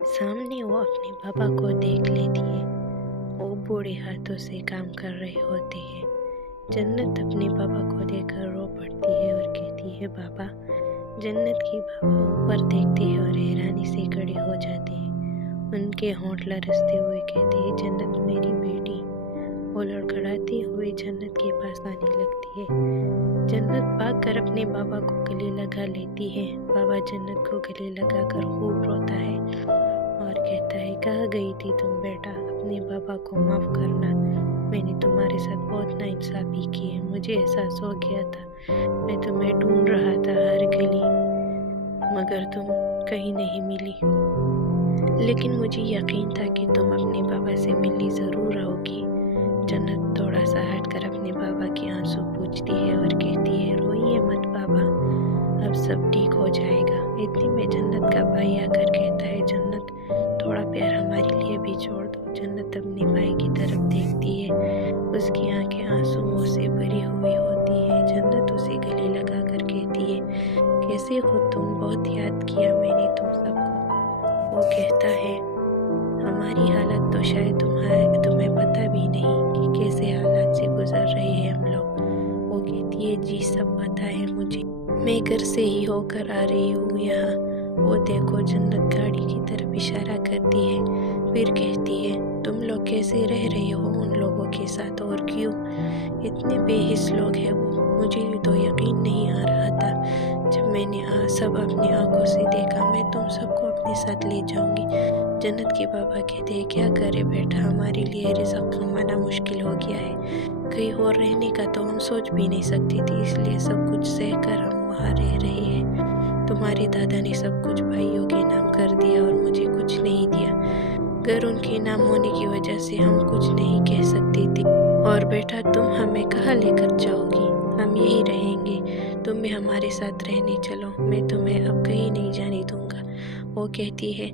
सामने वो अपने पापा को देख लेती है। वो बूढ़े हाथों से काम कर रहे होते हैं। जन्नत अपने पापा को देखकर रो पड़ती है और कहती है पापा। जन्नत के पापा ऊपर देखते हैं और हैरानी से खड़े हो जाते हैं। उनके होंठ लरसते हुए कहते हैं, जन्नत मेरी बेटी। वो लड़खड़ाती हुई जन्नत के पास आने लगती है। जन्नत भाग कर अपने पापा को गले लगा लेती है। पापा जन्नत को गले लगाकर खूब रोता है और कहता है, कहाँ गई थी तुम बेटा? अपने पापा को माफ़ करना। मैंने तुम्हारे साथ बहुत नाइंसाफ़ी की है। मुझे एहसास हो गया था। मैं तुम्हें ढूंढ रहा था हर गली, मगर तुम कहीं नहीं मिली। लेकिन मुझे यकीन था कि तुम अपने पापा से मिलने ज़रूर आओगी। जन्नत थोड़ा सा हटकर अपने पापा के आंसू पूछती है और कहती है, रोइए मत पापा, अब सब ठीक हो जाएगा। इतनी में जन्नत का भाई आकर कहता है, जन्नत थोड़ा प्यार हमारे लिए भी छोड़ दो। जन्नत अपने भाई की तरफ देखती है। उसकी आंखें आंसुओं से भरी हुई होती है। जन्नत उसे गले लगा कर कहती है, कैसे हो तुम? बहुत याद किया मैंने तुम सबको। वो कहता है, हमारी हालत तो शायद तुम्हें पता भी नहीं कि कैसे हालात से गुजर रहे हैं हम लोग। वो कहती है, जी सब पता है मुझे। मैं घर से ही होकर आ रही हूँ यहाँ। वो देखो, जन्नत गाड़ी की तरफ इशारा करती है। फिर कहती है, तुम लोग कैसे रह रहे हो उन लोगों के साथ और क्यों? इतने बेहिस लोग हैं वो। मुझे तो यकीन नहीं आ रहा था जब मैंने सब अपनी आंखों से देखा। मैं तुम सबको अपने साथ ले जाऊंगी। जन्नत के पापा कहते हैं, क्या करे बेटा, हमारे लिए रिज़्क़ कमाना मुश्किल हो गया है। कहीं और रहने का तो हम सोच भी नहीं सकते थे, इसलिए सब कुछ सह कर हम वहाँ रह रहे हैं। तुम्हारे दादा ने सब कुछ भाइयों के नाम कर दिया और मुझे कुछ नहीं दिया। घर उनके नाम होने की वजह से हम कुछ नहीं कह सकते थे। और बेटा, तुम हमें कहाँ लेकर जाओगी? हम यहीं रहेंगे। तुम भी हमारे साथ रहने चलो। मैं तुम्हें अब कहीं नहीं जाने दूंगा। वो कहती है,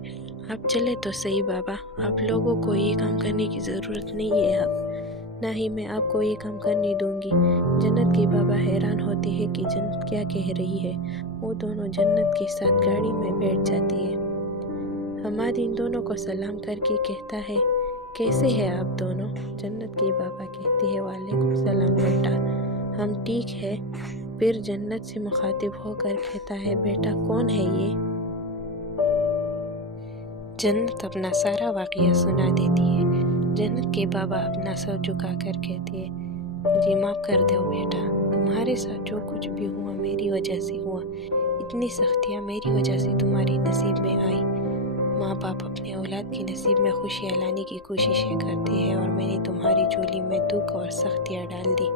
आप चले तो सही बाबा, आप लोगों को ये काम करने की ज़रूरत नहीं है अब, ना ही मैं आपको ये काम करने दूंगी। जन्नत के बाबा हैरान होते हैं कि जन्नत क्या कह रही है। वो दोनों जन्नत के साथ गाड़ी में बैठ जाते हैं। हमाद इन दोनों को सलाम करके कहता है, कैसे हैं आप दोनों? जन्नत के बाबा कहते हैं, वालेकुम सलाम बेटा, हम ठीक है। फिर जन्नत से मुखातिब होकर कहता है, बेटा कौन है ये? जन्नत अपना सारा वाक़या सुना देती है। जन्नत के बाबा अपना सर झुका कर कहते हैं, मुझे माफ़ कर दो बेटा, तुम्हारे साथ जो कुछ भी हुआ मेरी वजह से हुआ। इतनी सख्तियाँ मेरी वजह से तुम्हारी नसीब में आई। माँ बाप अपने औलाद की नसीब में खुशियाँ लाने की कोशिशें करते हैं और मैंने तुम्हारी झोली में दुख और सख्तियाँ डाल दी।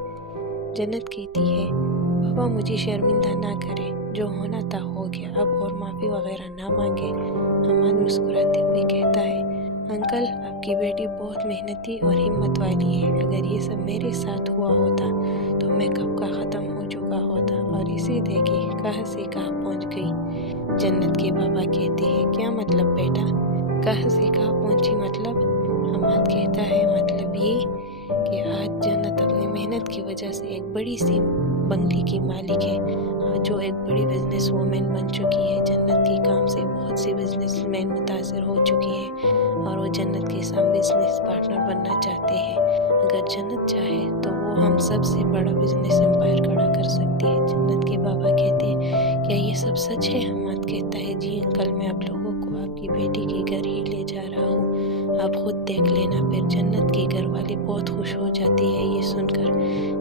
जन्नत कहती है, पापा मुझे शर्मिंदा ना करें, जो होना था हो गया, अब और माफ़ी वगैरह ना मांगे। हमाद मुस्कुराते हुए कहता है, अंकल आपकी बेटी बहुत मेहनती और हिम्मत वाली है। अगर ये सब मेरे साथ हुआ होता तो मैं कब का ख़त्म हो चुका होता, और इसे देखे कहाँ से कहाँ पहुँच गई। जन्नत के बाबा कहते हैं, क्या मतलब बेटा? कहाँ से कहाँ पहुँची मतलब? हमाद कहता है, मतलब ये कि आज जन्नत अपनी मेहनत की वजह से एक बड़ी सी बंगले की मालिक है, जो एक बड़ी बिजनेस वूमेन बन चुकी है। जन्नत के काम से बहुत से बिजनेसमैन मुतासर हो चुकी है और वो जन्नत के साथ बिजनेस पार्टनर बनना चाहते हैं। अगर जन्नत चाहे तो वो हम सब से बड़ा बिजनेस एम्पायर खड़ा कर सकती है। जन्नत के बाबा कहते हैं, क्या ये सब सच है? हमाद कहता है, जी अंकल, मैं आप लोगों को आपकी बेटी के घर ही ले जा रहा हूँ, आप खुद देख लेना। फिर जन्नत के घर वाले बहुत खुश हो जाते हैं ये सुनकर।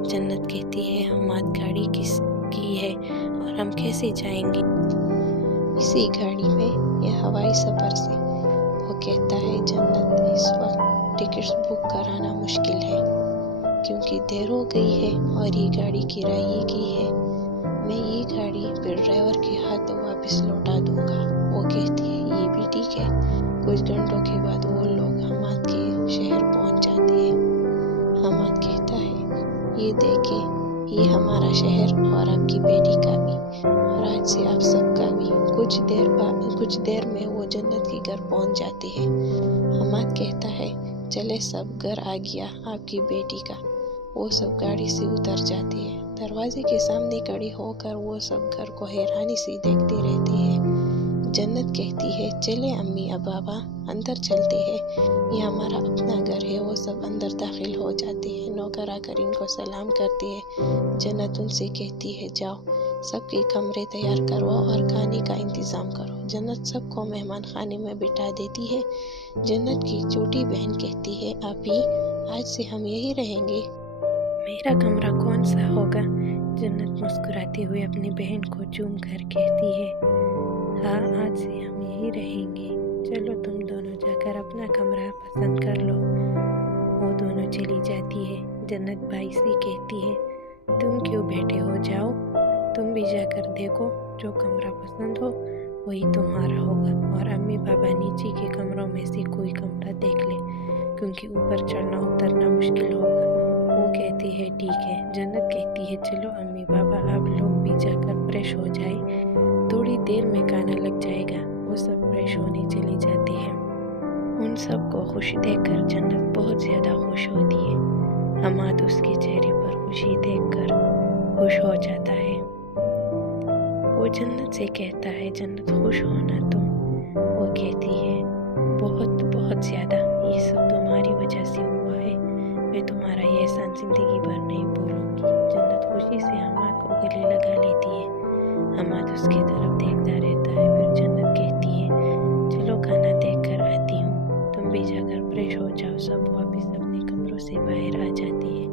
जन्नत कहती है, हमाद गाड़ी किसकी है और हम कैसे जाएंगे इसी गाड़ी में या हवाई सफ़र से? वो कहता है, जन्नत इस वक्त टिकट्स बुक कराना मुश्किल है क्योंकि देर हो गई है और ये गाड़ी किराए की है। मैं ये गाड़ी फिर ड्राइवर के हाथों वापस लौटा दूंगा। वो कहती है, ये भी ठीक है। कुछ घंटों के बाद वो लोग हमाद के शहर पहुंच जाते हैं। हमाद कहता है, ये देखें, ये हमारा शहर और आपकी बेटी का भी, और आज से आप सबका भी। कुछ देर में वो जन्नत के घर पहुंच जाते हैं। हमाद कहता है, चले सब, घर आ गया आपकी बेटी का। वो सब गाड़ी से उतर जाते हैं। दरवाजे के सामने खड़े होकर वो सब घर को हैरानी से देखते रहते हैं। जन्नत कहती है चले अम्मी अब बाबा अंदर चलते हैं, ये हमारा अपना घर है। वो सब अंदर दाखिल हो जाते हैं। नौकर आकर इनको सलाम करते हैं। जन्नत उनसे कहती है जाओ सबके कमरे तैयार करो और खाने का इंतज़ाम करो। जन्नत सबको मेहमान खाने में बिठा देती है। जन्नत की छोटी बहन कहती है अभी आज से हम यही रहेंगे। मेरा कमरा कौन सा होगा? जन्नत मुस्कुराती हुई अपनी बहन को चूम कर कहती है हाँ आज से हम यही रहेंगे, चलो तुम दोनों जाकर अपना कमरा पसंद कर लो। वो दोनों चली जाती है। जन्नत भाई से कहती है तुम क्यों बैठे हो, जाओ तुम भी जाकर देखो, जो कमरा पसंद हो वही तुम्हारा होगा और अम्मी बाबा नीचे के कमरों में से कोई कमरा देख ले, क्योंकि ऊपर चढ़ना उतरना मुश्किल होगा। वो कहती है ठीक है। जन्नत कहती है चलो अम्मी बाबा आप लोग भी जाकर फ्रेश हो जाए, थोड़ी देर में खाना लग जाएगा। वो सब फ्रेश होने चली जाती है। उन सब को खुश देखकर जन्नत बहुत ज़्यादा खुश होती है। हमाद उसके चेहरे पर खुशी देखकर खुश हो जाता है। वो जन्नत से कहता है जन्नत खुश हो ना तुम? वो कहती है बहुत बहुत ज़्यादा, ये सब तुम्हारी वजह से हुआ है, मैं तुम्हारा ये एहसान ज़िंदगी भर नहीं भूलूंगी। जन्नत खुशी से हमाद को गले लगा लेती है। हमाद उसकी तरफ देखता रहता है। फिर जन्नत कहती है चलो खाना देख कर आती हूँ, तुम भी जाकर फ्रेश हो जाओ। सब वापस अपने कमरों से बाहर आ जाती है।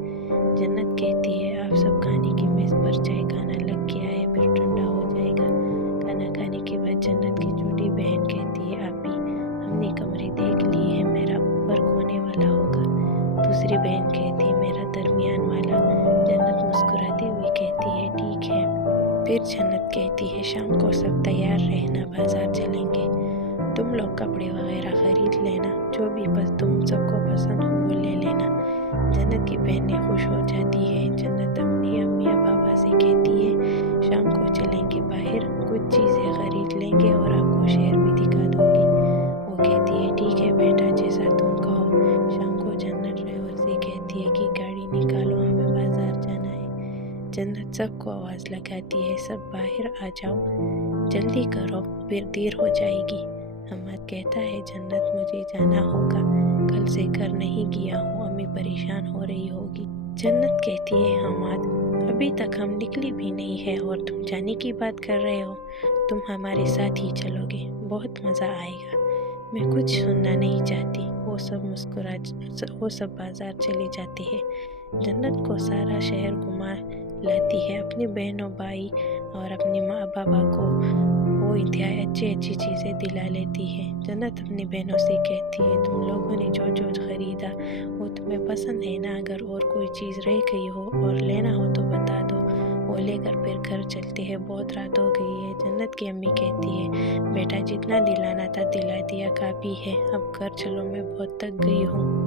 जन्नत कहती है आप सब खाने की मेज़ पर चाय खाना लग गया है, फिर ठंडा हो जाएगा। खाना खाने के बाद जन्नत की छोटी बहन कहती है आप भी हमने कमरे देख लिए हैं, मेरा ऊपर कोने वाला होगा। दूसरी बहन कहती है मेरा दरमियान वाला। जन्नत मुस्कुराती हुई कहती है ठीक है। फिर जन्नत कहती है शाम को सब तैयार रहना, बाजार चलेंगे, तुम लोग कपड़े वगैरह खरीद लेना, जो भी बस तुम सबको पसंद हो वो ले लेना। जन्नत की बहनें खुश हो जाती है। जन्नत अपनी अम्मी पापा से कहती है शाम को चलेंगे बाहर, कुछ चीज़ें खरीद लेंगे और आपको शहर भी दिखा दूंगी। वो कहती है ठीक है बेटा जैसा तुम कहो। शाम को जन्नत ड्राइवर से कहती है कि गाड़ी निकालो, हमें बाजार जाना है। जन्नत सबको आवाज़ लगाती है सब बाहर आ जाओ, जल्दी करो फिर देर हो जाएगी। हमाद कहता है जन्नत मुझे जाना होगा, कल से घर नहीं गया हूँ, अम्मी परेशान हो रही होगी। जन्नत कहती है हमाद अभी तक हम निकली भी नहीं है और तुम जाने की बात कर रहे हो, तुम हमारे साथ ही चलोगे, बहुत मज़ा आएगा। मैं कुछ सुनना नहीं चाहती। वो सब बाजार चले जाते हैं। जन्नत को सारा शहर घुमा लाती है, अपनी बहनों भाई और अपनी माँ बाबा को वो इंतहाई अच्छी चीज़ें दिला लेती है। जन्नत अपनी बहनों से कहती है तुम लोगों ने जो जो खरीदा वो तुम्हें पसंद है ना, अगर और कोई चीज़ रह गई हो और लेना हो तो बता दो, वो लेकर फिर घर चलते हैं, बहुत रात हो गई है। जन्नत की अम्मी कहती है बेटा जितना दिलाना था दिला दिया, काफ़ी है, अब घर चलो, मैं बहुत थक गई हूँ।